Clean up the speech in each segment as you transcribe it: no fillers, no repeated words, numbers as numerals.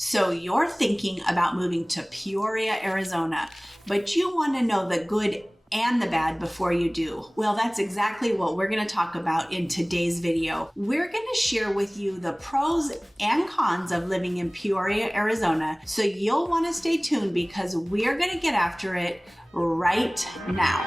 So you're thinking about moving to Peoria, Arizona, but you want to know the good and the bad before you do. Well, that's exactly what we're going to talk about in today's video. We're going to share with you the pros and cons of living in Peoria, Arizona. So you'll want to stay tuned because we're going to get after it right now.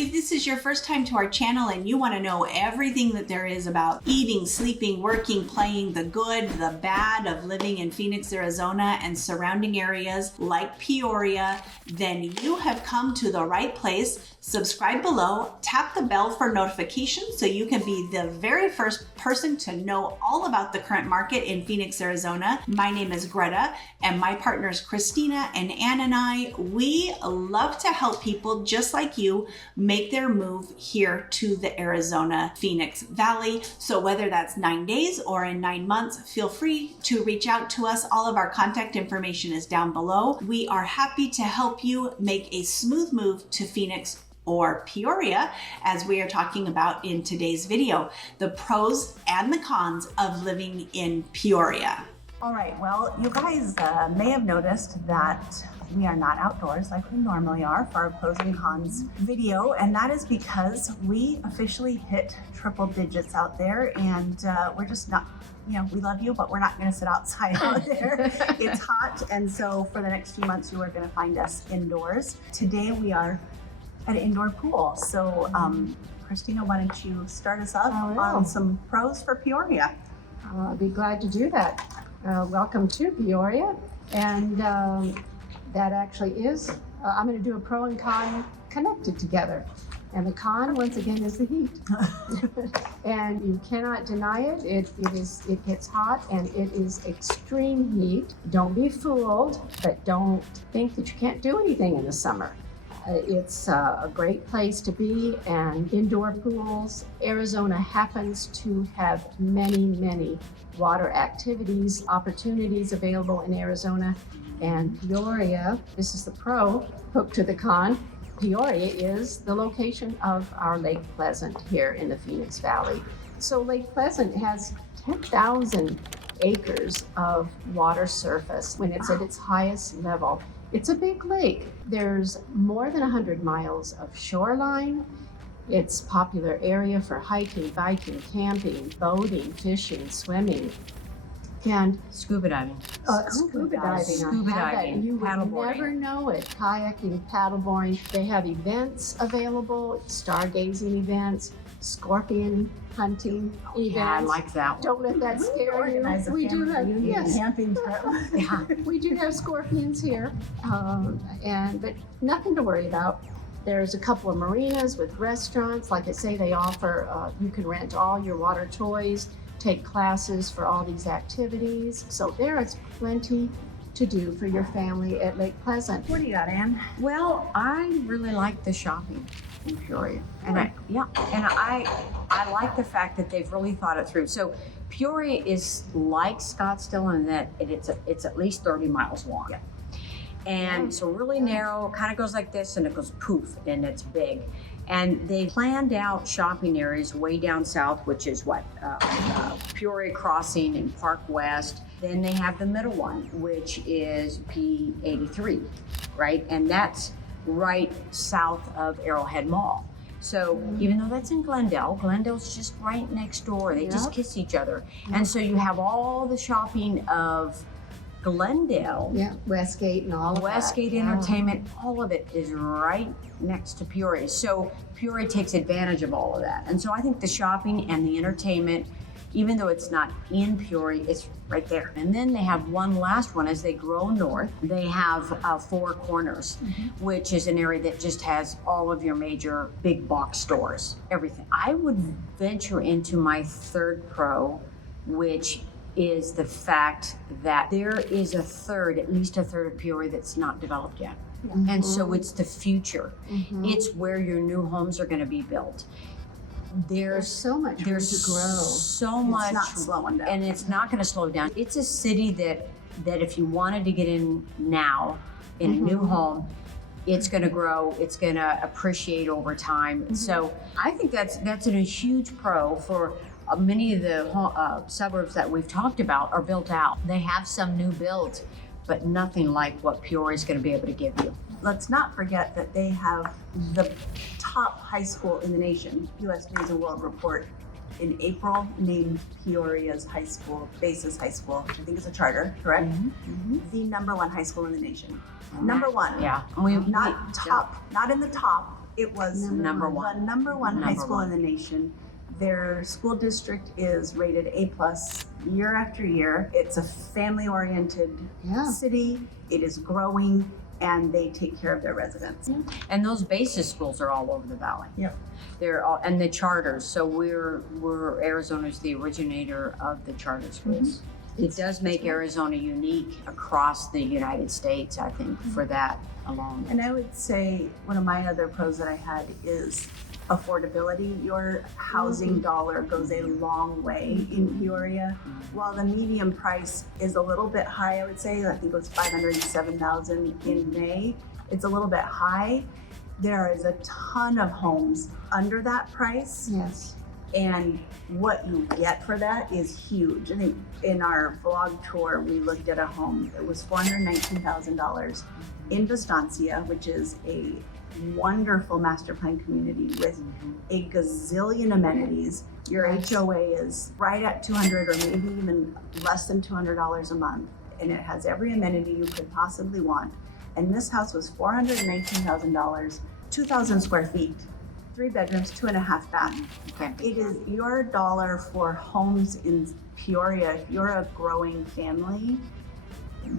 If this is your first time to our channel and you want to know everything that there is about eating, sleeping, working, playing, the good, the bad of living in Phoenix, Arizona and surrounding areas like Peoria, then you have come to the right place. Subscribe below, tap the bell for notifications so you can be the very first person to know all about the current market in Phoenix, Arizona. My name is Greta and my partners Christina and Ann and I, we love to help people just like you make their move here to the Arizona Phoenix Valley. So whether that's 9 days or in 9 months, feel free to reach out to us. All of our contact information is down below. We are happy to help you make a smooth move to Phoenix or Peoria, as we are talking about in today's video, the pros and the cons of living in Peoria. All right, well, you guys may have noticed that we are not outdoors like we normally are for our pros and cons video, and that is because we officially hit triple digits out there, and we're just not, we love you, but we're not going to sit outside out there. It's hot, and so for the next few months, you are going to find us indoors. Today, we are at an indoor pool. So, Christina, why don't you start us off on some pros for Peoria? I'll be glad to do that. Welcome to Peoria, and that actually is, I'm going to do a pro and con connected together. And the con, once again, is the heat. And you cannot deny it. It gets hot and it is extreme heat. Don't be fooled, but don't think that you can't do anything in the summer. It's a great place to be, and indoor pools. Arizona happens to have many water activities, opportunities available in Arizona. And Peoria, this is the pro, hook to the con. Peoria is the location of our Lake Pleasant here in the Phoenix Valley. So Lake Pleasant has 10,000 acres of water surface when it's at its highest level. It's a big lake. There's more than 100 miles of shoreline. It's a popular area for hiking, biking, camping, boating, fishing, swimming, and scuba diving. Scuba diving. You would never know it. Kayaking, paddleboarding. They have events available, stargazing events, scorpion hunting events. Yeah, I like that one. Don't let that scare you. We do have camping trip. Yeah, we do have scorpions here, but nothing to worry about. There's a couple of marinas with restaurants. Like I say, they offer, you can rent all your water toys, take classes for all these activities. So there is plenty to do for your family at Lake Pleasant. What do you got, Ann? Well, I really like the shopping in Peoria. And I like the fact that they've really thought it through. So Peoria is like Scottsdale in that it's at least 30 miles long. Yeah. And so really narrow, kind of goes like this and it goes poof, and it's big. And they planned out shopping areas way down south, which is Peoria Crossing and Park West. Then they have the middle one, which is P83, right? And that's right south of Arrowhead Mall. So even though that's in Glendale's just right next door. They just kiss each other. And so you have all the shopping of Glendale. Yeah, Westgate and all of Westgate that. Entertainment, all of it is right next to Peoria. So Peoria takes advantage of all of that. And so I think the shopping and the entertainment, even though it's not in Peoria, it's right there. And then they have one last one as they grow north. They have Four Corners, which is an area that just has all of your major big box stores, everything. I would venture into my third pro, which is the fact that there is at least a third of Peoria that's not developed yet. And so it's the future. It's where your new homes are going to be built. There's so much room to grow. So much. It's not slowing down. And it's not going to slow down. It's a city that if you wanted to get in now in a new home, it's going to grow, it's going to appreciate over time. So I think that's a huge pro for many of the suburbs that we've talked about are built out. They have some new builds, but nothing like what Peoria is going to be able to give you. Let's not forget that they have the top high school in the nation. US News and World Report in April named Peoria's high school, Basis High School, which I think is a charter, correct? The #1 high school in the nation. #1. Yeah. Not top, not in the top. It was Number one. the #1 high Number school in one. the nation. Their school district is rated A+ year after year. It's a family-oriented Yeah. city. It is growing, and they take care of their residents. And those basis schools are all over the valley. Yep. They're all, and the charters. So we're Arizona's the originator of the charter schools. It does make Arizona unique across the United States, I think, for that alone. And I would say one of my other pros that I had is affordability. Your housing dollar goes a long way in Peoria. While the median price is a little bit high, I would say, I think it was $507,000 in May. It's a little bit high. There is a ton of homes under that price, Yes. and what you get for that is huge. I think in our vlog tour, we looked at a home that was $419,000 in Vistancia, which is a wonderful master plan community with a gazillion amenities. Your HOA is right at $200 or maybe even less than $200 a month, and it has every amenity you could possibly want. And this house was $419,000, 2,000 square feet, 3 bedrooms, 2.5 baths. Okay. It is your dollar for homes in Peoria. If you're a growing family,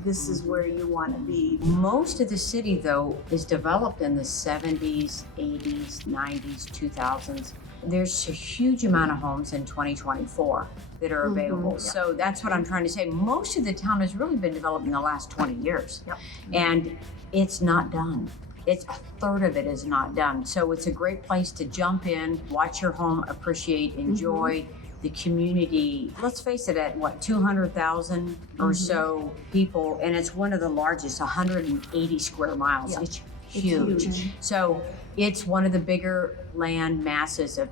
this is where you want to be. Most of the city, though, is developed in the 70s, 80s, 90s, 2000s. There's a huge amount of homes in 2024 that are available. So that's what I'm trying to say. Most of the town has really been developed in the last 20 years. Yep. And it's not done. It's a third of it is not done. So it's a great place to jump in, watch your home, appreciate, enjoy the community. Let's face it, at what, 200,000 or so people, and it's one of the largest, 180 square miles. Yeah. It's huge. So it's one of the bigger land masses of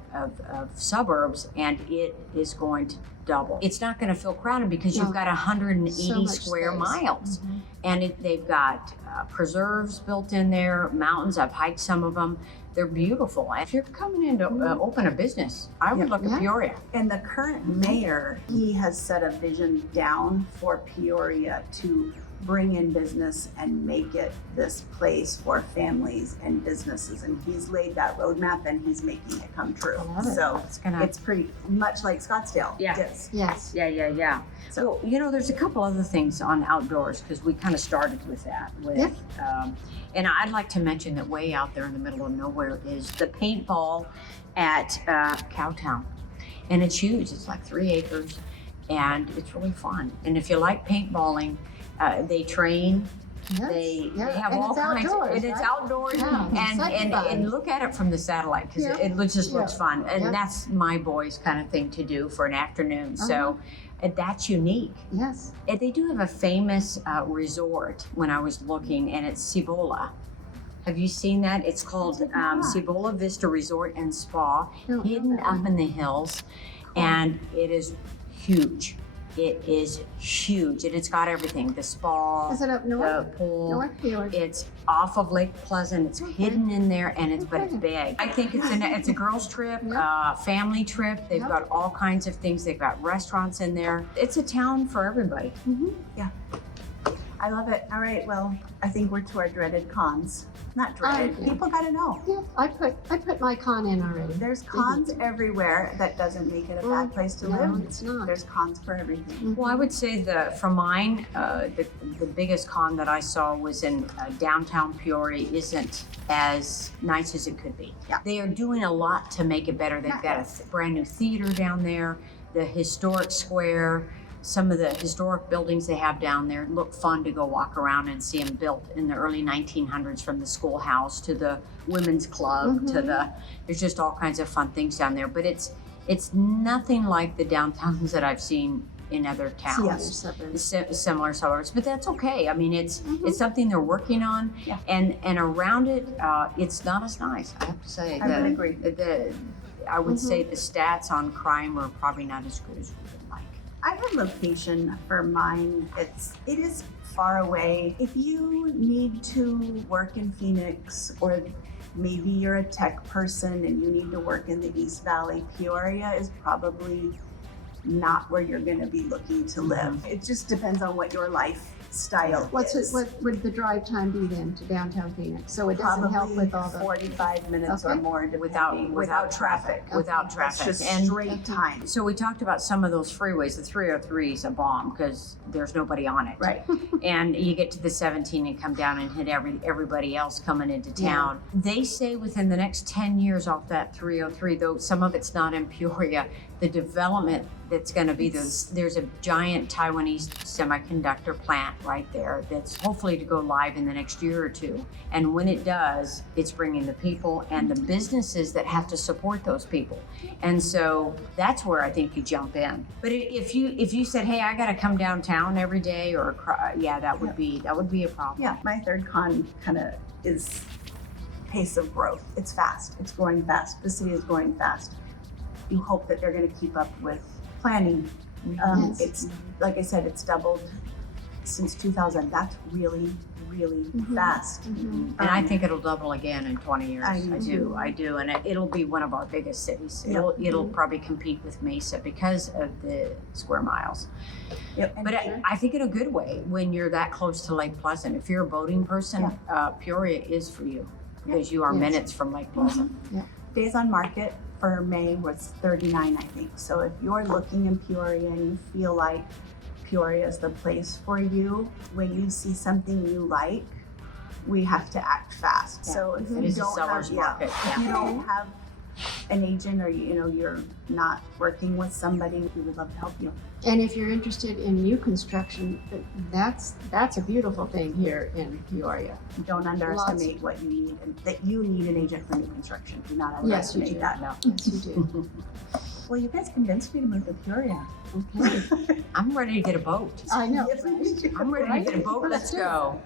suburbs, and it is going to double. It's not going to feel crowded because you've got 180 So much square space. miles. And they've got preserves built in there, mountains. I've hiked some of them. They're beautiful. If you're coming in to open a business, I would look at Peoria. And the current mayor, he has set a vision down for Peoria to bring in business and make it this place for families and businesses. And he's laid that roadmap and he's making it come true. love it. So gonna- it's pretty much like Scottsdale. Yeah. Yes. Yes. Yeah. So, So, there's a couple other things on outdoors because we kind of started with that. And I'd like to mention that way out there in the middle of nowhere is the paintball at Cowtown. And it's huge. It's like 3 acres and it's really fun. And if you like paintballing, they train. Yes. They have and all it's kinds outdoors, and it's right? outdoors Yeah, such and fun. look at it from the satellite because Yeah. it just looks Yeah. fun. And Yeah. that's my boys' kind of thing to do for an afternoon. So that's unique. Yes. And they do have a famous resort when I was looking, and it's Cibola. Have you seen that? It's called Cibola Vista Resort and Spa, Don't know hidden that up one. in the hills, and it is huge. It is huge, and it's got everything: the spa, Is it up the north? pool. North Peoria. It's off of Lake Pleasant. It's hidden in there, and but it's Okay. big. I think it's a girls' trip, family trip. They've Yep. got all kinds of things. They've got restaurants in there. It's a town for everybody. I love it. All right. Well, I think we're to our dreaded cons. Not dreaded. Yeah. People got to know. Yeah, I put my con in already. There's cons everywhere. That doesn't make it a bad place to No, live. it's not. There's cons for everything. Well, I would say for mine, the biggest con that I saw was in downtown Peoria isn't as nice as it could be. Yeah. They are doing a lot to make it better. They've got a brand new theater down there, the historic square. Some of the historic buildings they have down there look fun to go walk around and see them built in the early 1900s, from the schoolhouse to the women's club to there's just all kinds of fun things down there. But it's nothing like the downtowns that I've seen in other towns. Yes. Suburbs. Similar suburbs, but that's okay. I mean, it's something they're working on, Yeah. and around it, it's not as nice. I have to say. I would agree. I would say the stats on crime are probably not as good as we would like. I have location for mine. It is far away. If you need to work in Phoenix, or maybe you're a tech person and you need to work in the East Valley, Peoria is probably not where you're going to be looking to live. It just depends on what your lifestyle is. What would the drive time be then to downtown Phoenix? So it doesn't help with all the 45 minutes or Okay. more, Without traffic. Without That's traffic. just And straight time. so we talked about some of those freeways. The 303 is a bomb because there's nobody on it. Right. And you get to the 17 and come down and hit everybody else coming into town. They say within the next 10 years off that 303, though some of it's not in Peoria, the development that's going to be there's a giant Taiwanese semiconductor plant right there that's hopefully to go live in the next year or two. And when it does, it's bringing the people and the businesses that have to support those people. And so that's where I think you jump in. But if you said, hey, I got to come downtown every day, or that would be a problem. Yeah, my third con kind of is pace of growth. It's fast. It's growing fast. The city is growing fast. You hope that they're going to keep up with planning. Yes. It's like I said, it's doubled since 2000. That's really, really fast. And I think it'll double again in 20 years. I do, and it'll be one of our biggest cities. Yep. It'll probably compete with Mesa because of the square miles. Yep. But I think in a good way when you're that close to Lake Pleasant. If you're a boating person, Peoria is for you because you are Yes. minutes from Lake Pleasant. Days on market for May was 39, I think. So if you're looking in Peoria and you feel like Peoria is the place for you, when you see something you like, we have to act fast. Yeah. So if It you is a don't seller's have, market. if you don't have an agent, or you're not working with somebody, we would love to help you. And if you're interested in new construction, that's a beautiful thing here in Peoria. Don't underestimate what you need, and that you need an agent for new construction. Do not underestimate do. that. No. Yes, you do. Well, you guys convinced me to move to Peoria. Okay. I'm ready to get a boat. I know. Yes, we right? do. I'm ready to get a boat. Let's go.